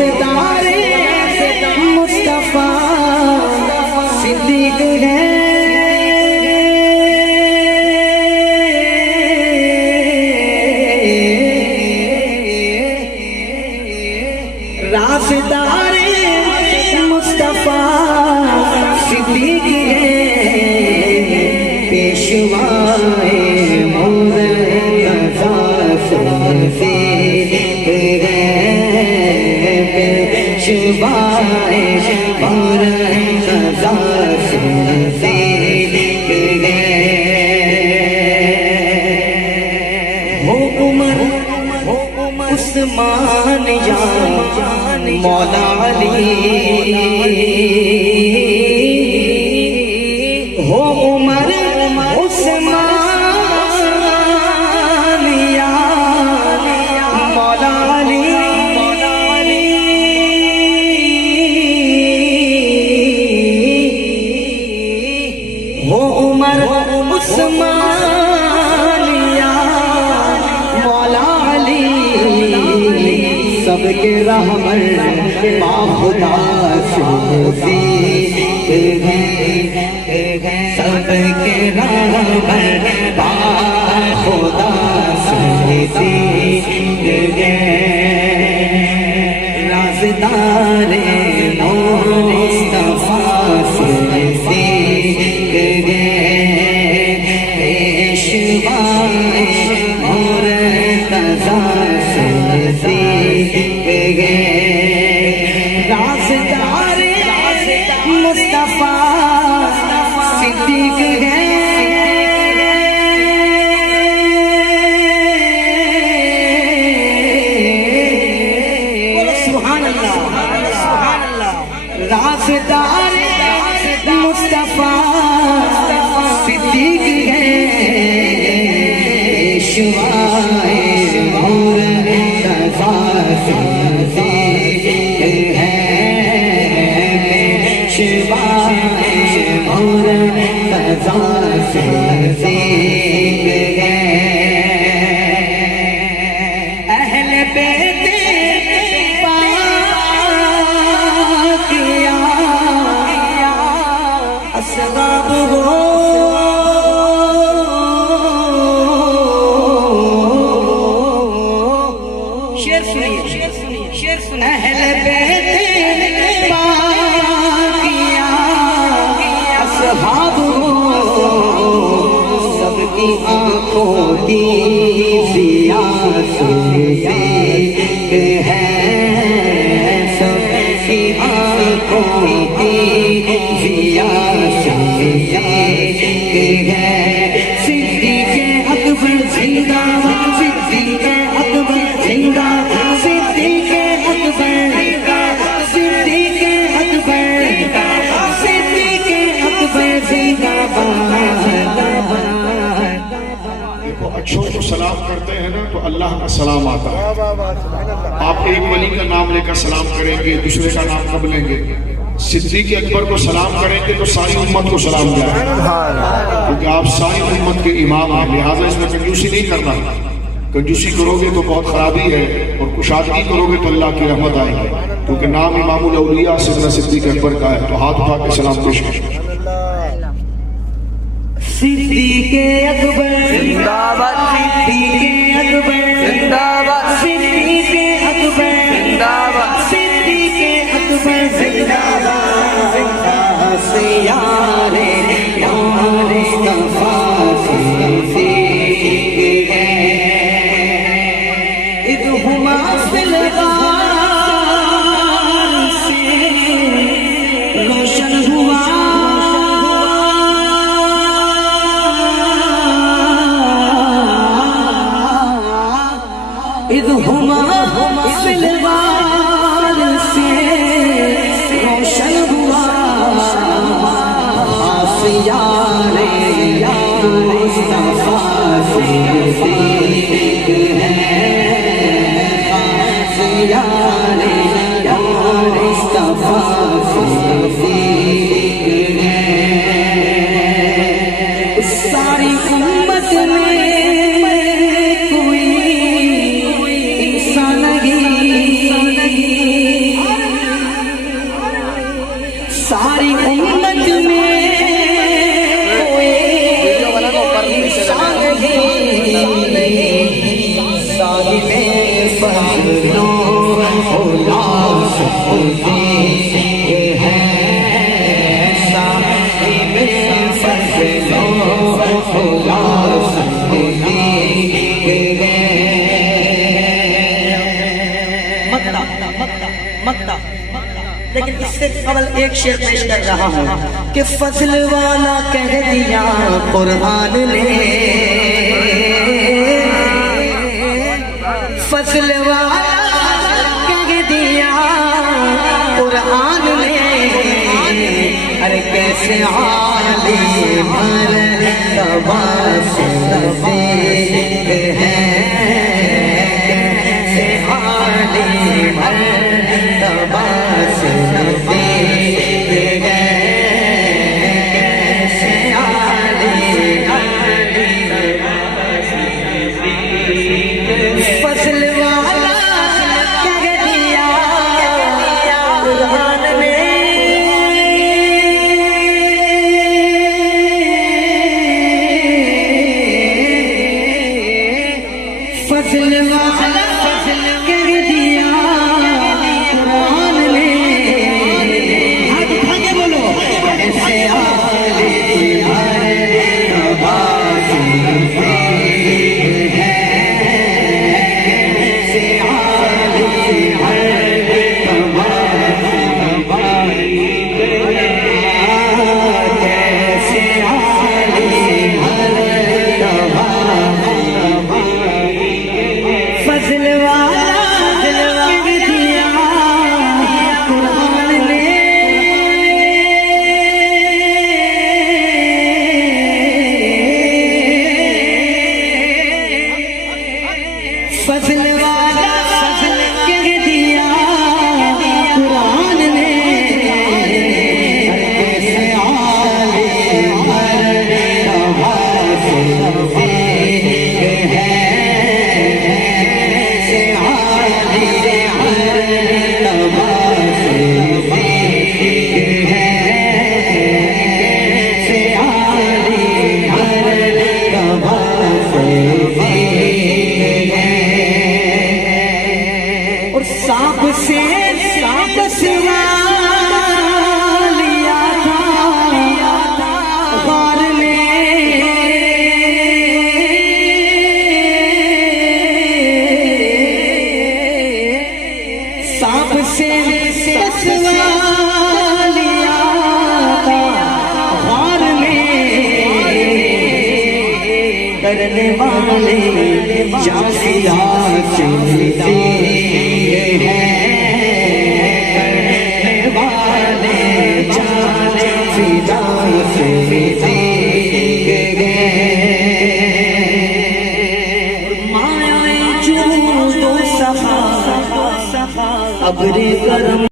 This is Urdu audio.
رازدار مصطفیٰ صدیق ہے رازدار مصطفیٰ صدیق ہے پیشوائے مرتضیٰ صدیق ہے پیشوائے مرتضیٰ صدیق ہے ہو عمر عثمان یا مولا علی ہو عمر عثمان یا مولا علی ہو عمر عثمان یا مولا علی سب کے رہبر با خدا صدیق ہے سب کے رہبر با خدا صدیق ہے رازدار مصطفیٰ صدیق ہے پیشوائے مرتضیٰ صدیق ہے رازدار مصطفیٰ صدیق ہے سبحان اللہ رازدار مصطفیٰ صدیق ہے پیشوائے مرتضیٰ صدیق ہے پیشوائے مرتضیٰ صدیق ہے اہل بیت پاک یا اصحاب ہو شعر سنیے اہل بیت پاک یا اصحاب ہو سب کی آنکھوں کی ضیاء صدیق ہے سب کی آنکھوں کی ضیاء صدیق ہے صدیق اکبر زندہ صدیق اکبر زندہ صدیق اکبر صدیق اکبر صدیق اکبر زندہ باد دیکھو اچھوں کو سلام کرتے ہیں نا تو اللہ کا سلام آتا ہے آپ ایک ولی کا نام لے کر سلام کریں گے دوسرے کا نام کب لیں گے صدیق اکبر کو سلام کریں گے تو ساری امت کو سلام جائے کیونکہ آپ ساری امت کے امام ہیں لہٰذا اس میں کنجوسی نہیں کرنا کنجوسی کرو گے تو بہت خرابی ہے اور کشادگی کرو گے تو اللہ کی رحمت آئے گی کیونکہ نام امام الاولیاء سیدنا صدیق اکبر کا ہے تو ہاتھ اٹھا کے سلام پیش کریں صدیق اکبر زندہ باد صدیق اکبر زندہ باد صدیق اکبر زندہ باد صدیق اکبر زندہ باد سے یار مصطفیٰ صدیق ہے اذ ہما فی الغار سے روشن ہوا اذ ہما فی الغار سے روشن ہوا یار مصطفیٰ صدیق ہے یار مصطفیٰ صدیق ہے ساری امت میں کوئی انسان نہیں فضلوں خدا سکتے ہیں صاحب فضلوں خدا سکتے ہیں مکہ لیکن اس سے قبل ایک شعر پیش کر رہا ہوں کہ فضل والا کہہ دیا قرآن نے فضل والا کہہ دیا قرآن نے ارے کیسے عالی مرتبہ سے نزدیک ہے کیسے عالی مرتبہ سے نزدیک ہے کیسے عالی فضل والا کہہ دیا قرآن میں فضل والا کہہ دیا قرآن نے ہاتھ اٹھا کے بولو ایسے عالی مرتبہ سے نزدیک ہے کیسے عالی مرتبہ کیسے عالی مرتبہ فضل والا کہہ دیا قرآن نے فضل والا کہہ دیا قرآن نے کیسے عالی مرتبہ سے نزدیک ہے کیسے عالی مرتبہ سے نزدیک ہے کیسے عالی مرتبہ سے نزدیک ہے اور سانپ سے دسوا لیا تھا غار میں سانپ سے دسوا لیا تھا غار میں کرنے والے جافیا سے ہیں کرنے والے جان فدا سے گئے مایا جو دو صفا ابر کرم